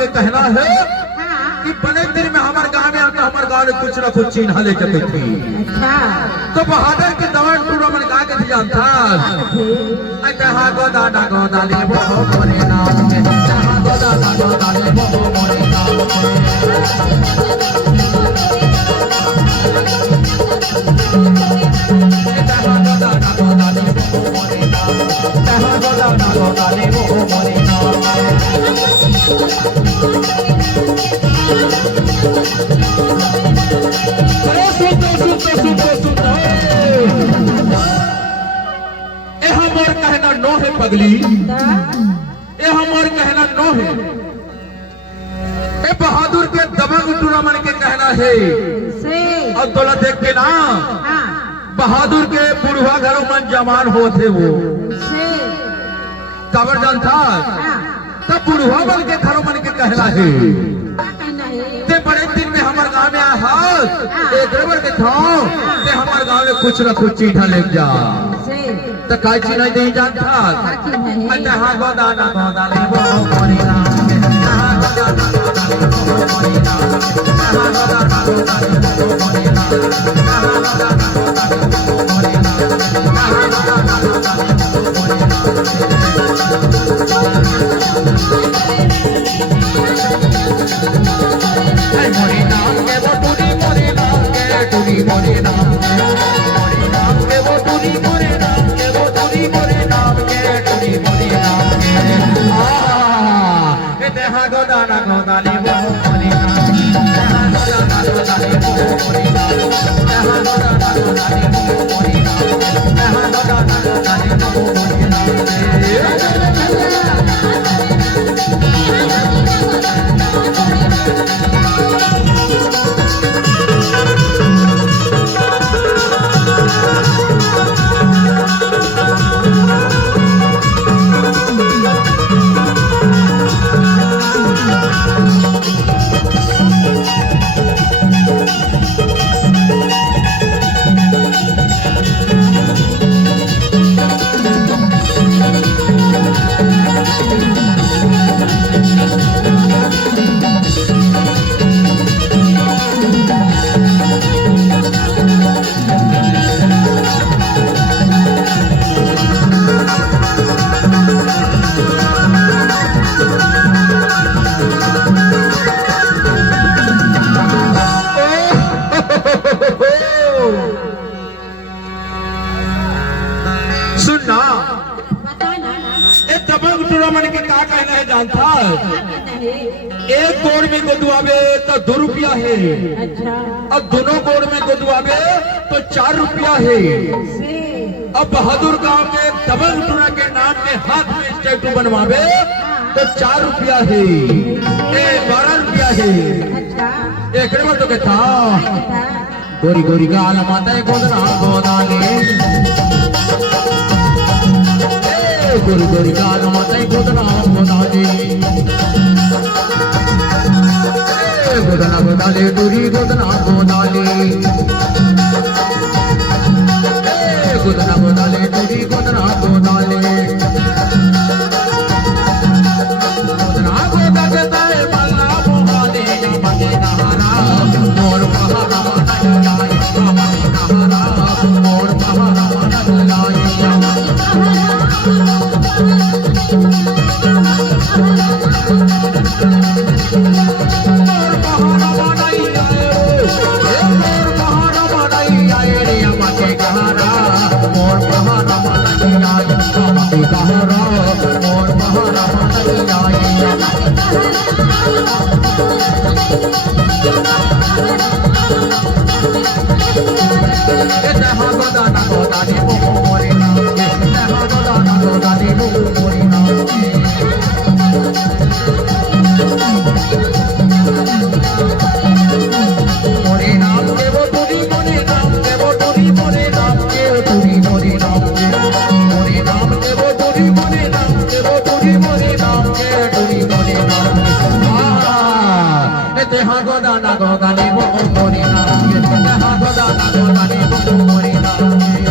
के कहना है कि बड़े दिन में हमारे गांव में आता हमारे गांव में कुछ न कुछ चिन्ह लेके थी। तो बहादुर के दौड़ टूरा मन गा के जानता कहा गोदाना गोदाली बहु मोरे नाम के कहा गोदाना गोदाली बहु मोरे नाम के कहा गोदाना गोदाली बहु मोरे नाम कहा गोदाना गोदाली बहु मोरे कहना नो है पगली, ये हमार कहना नो है। ए बहादुर के दबंग टूर्नामेंट के कहना है और दौलत देख के ना बहादुर के बुढ़वा घरों में जमान होते वो काबर जानता तब बुढ़वा बन के घरों मन के कहना है। ते बड़े दिन में हमारे गांव में आया एक रबर के थाओ ते हमारे गांव में कुछ न कुछ चीठा ले जा तो काय चीज नहीं जानता हाँ गोदाना गोदाली बहु मोरे नाम के हाँ गोदाना गोदाली बहु मोरे नाम हाँ गोदाना गोदाली बहु मोरे नाम हाँ गोदाना गोदाली बहु मोरे नाम हाँ गोदाना गोदाली बहु मोरे नाम के वो टूरी मोरे नाम के टूरी मोरे नाम के वो टूरी मोरे नाम के वो टूरी मोरे नाम के टूरी मोरे नाम के हाँ गोदाना गोदाली बहु मोरे नाम हाँ गोदाना गोदाली बहु मोरे नाम हाँ गोदाना गोदाली बहु मोरे नाम हाँ गोदाना गोदाली बहु मोरे नाम सुनना एक दबंग टूर्नामेंट के क्या कहना है जानता एक गोड़ में गोदुआवे तो 2 रुपया है और दोनों गोड़ में गोदुआवे तो 4 रुपया है। अब बहादुर गांव के दबंग टूर्ना के नाम के हाथ में स्टैचू बनवावे तो 4 रुपया है 12 रुपया है। एक बार तो कहता गोरी गोरी गाल माता गोदना गोदाने गोरी गोरी गाल माता गोदना गोदाने गोदना गोदाले गोरी गोदना गोदाले गोदना गोदाले गोरी गोदना गोदाले गोदना गोदा के ताए मल्ला मोहाले मने नहारा मोर पहाड़ा मन जाए मने नहारा मोर पहाड़ा मन जाए गोदाना गोदाली बहु मोरे नाम गोदाना गोदाली बहु मोरे नाम मोरे नाम के वो टूरी मोरे नाम के वो टूरी मोरे नाम के टूरी मोरे नाम के मोरे नाम के वो टूरी मोरे नाम के वो टूरी मोरे नाम के टूरी मोरे नाम के हाँ गोदाना गोदाली बहु मोरे नाम के हाँ गोदाना गोदाली बहु मोरे नाम के